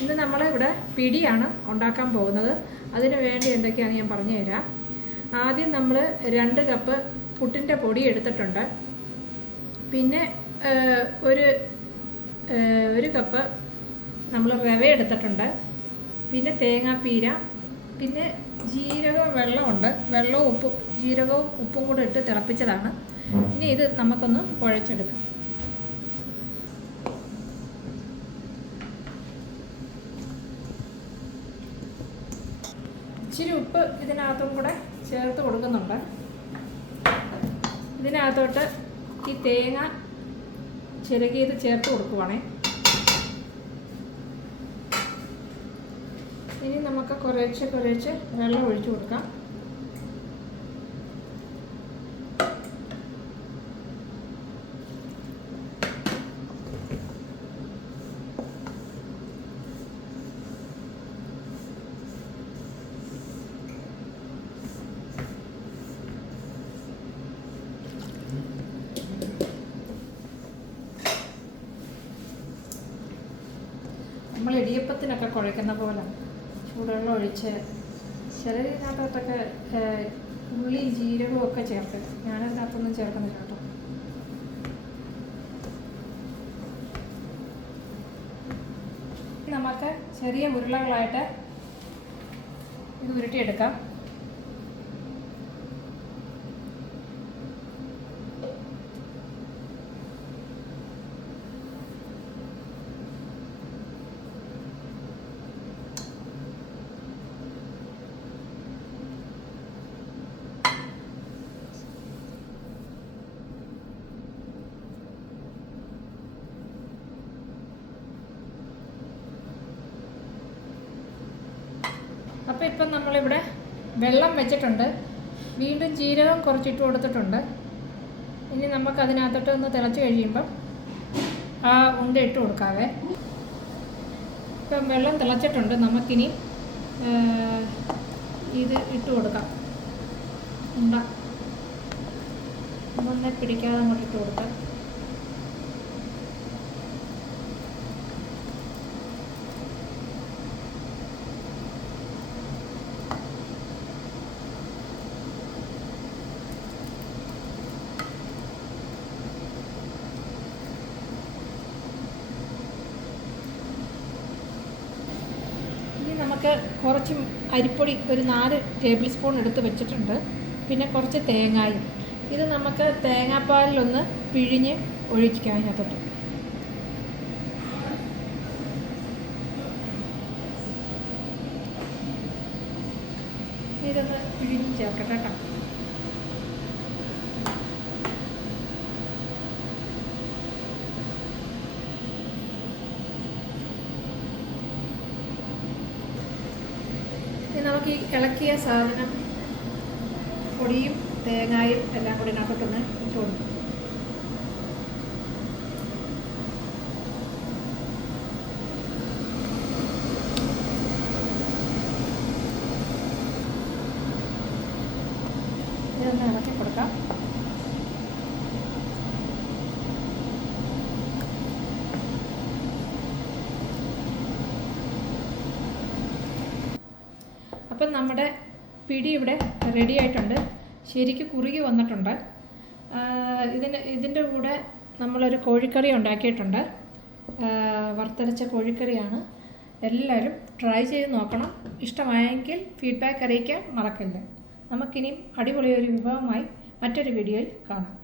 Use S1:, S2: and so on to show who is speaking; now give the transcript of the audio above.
S1: ഇന്ന് നമ്മൾ ഇവിടെ പിടിയാണ് ഉണ്ടാക്കാൻ പോകുന്നത്. അതിന് വേണ്ടി എന്തൊക്കെയാണ് ഞാൻ പറഞ്ഞു തരാം. ആദ്യം നമ്മൾ രണ്ട് കപ്പ് പുട്ടിന്റെ പൊടി എടുത്തിട്ടുണ്ട്. പിന്നെ ഒരു ഒരു കപ്പ് നമ്മൾ റവ എടുത്തിട്ടുണ്ട്. പിന്നെ തേങ്ങാപ്പീര പിന്നെ ജീരകവും വെള്ളമുണ്ട് വെള്ളവും ഉപ്പും ജീരകവും ഉപ്പും കൂടെ ഇട്ട് തിളപ്പിച്ചതാണ്. ഇനി ഇത് നമുക്കൊന്ന് കുഴച്ചെടുക്കാം. ഇച്ചിരി ഉപ്പ് ഇതിനകത്തും കൂടെ ചേർത്ത് കൊടുക്കുന്നുണ്ട്. ഇതിനകത്തോട്ട് ഈ തേങ്ങ ചിരകിയത് ചേർത്ത് കൊടുക്കുവാണേ. ഇനി നമുക്ക് കുറേശ്ശെ കുറേശ്ശെ വെള്ളം ഒഴിച്ചു കൊടുക്കാം നമ്മൾ ഇടിയപ്പത്തിനൊക്കെ കുഴക്കുന്ന പോലെ. ചൂടുവെള്ളം ഒഴിച്ച് ചിലതിനകത്തോട്ടൊക്കെ ഏഹ്, ഉള്ളി ജീരകവും ഒക്കെ ചേർത്ത്. ഞാനതിനകത്തൊന്നും ചേർക്കുന്നില്ല കേട്ടോ. നമുക്ക് ചെറിയ ഉരുളകളായിട്ട് ഇത് ഉരുട്ടിയെടുക്കാം. അപ്പോൾ ഇപ്പം നമ്മളിവിടെ വെള്ളം വെച്ചിട്ടുണ്ട്. വീണ്ടും ജീരകം കുറച്ചിട്ട് കൊടുത്തിട്ടുണ്ട്. ഇനി നമുക്ക് അതിനകത്തോട്ട് ഒന്ന് തിളച്ച് കഴിയുമ്പം ആ ഉണ്ട ഇട്ട് കൊടുക്കാവേ. ഇപ്പം വെള്ളം തിളച്ചിട്ടുണ്ട്. നമുക്കിനി ഇത് ഇട്ട് കൊടുക്കാം. ഉണ്ട. ഒന്നെ പിടിക്കാതെ അങ്ങോട്ട് ഇട്ട് കൊടുക്കാം ഇനി നമുക്ക് കുറച്ച് അരിപ്പൊടി ഒരു നാല് ടേബിൾ സ്പൂൺ എടുത്ത് വെച്ചിട്ടുണ്ട്. പിന്നെ കുറച്ച് തേങ്ങായും. ഇത് നമുക്ക് തേങ്ങാപ്പാലിലൊന്ന് പിഴിഞ്ഞ് ഒഴിക്കാം അതിനകത്തോട്ട്. ഇതൊന്ന് പിഴിഞ്ഞ് ചേർക്കട്ടെ കേട്ടോ. ഇനി നമുക്ക് ഈ ഇളക്കിയ സാധനം പൊടിയും തേങ്ങായും എല്ലാം കൂടി ഇതിനകത്തോട്ടൊന്ന് ഇട്ട് ഇതൊന്ന് ഇളക്കി കൊടുക്കാം അപ്പം നമ്മുടെ പിടി ഇവിടെ റെഡി ആയിട്ടുണ്ട്. ശരിക്ക് കുറുകി വന്നിട്ടുണ്ട്. ഇതിന് ഇതിന്റെ കൂടെ നമ്മളൊരു കോഴിക്കറി ഉണ്ടാക്കിയിട്ടുണ്ട്. വറുത്തരച്ച കോഴിക്കറിയാണ്. എല്ലാവരും ട്രൈ ചെയ്ത് നോക്കണം. ഇഷ്ടമായെങ്കിൽ ഫീഡ്ബാക്ക് അറിയിക്കാൻ മറക്കല്ല. നമുക്കിനിയും അടിപൊളിയൊരു വിഭവമായി മറ്റൊരു വീഡിയോയിൽ കാണാം.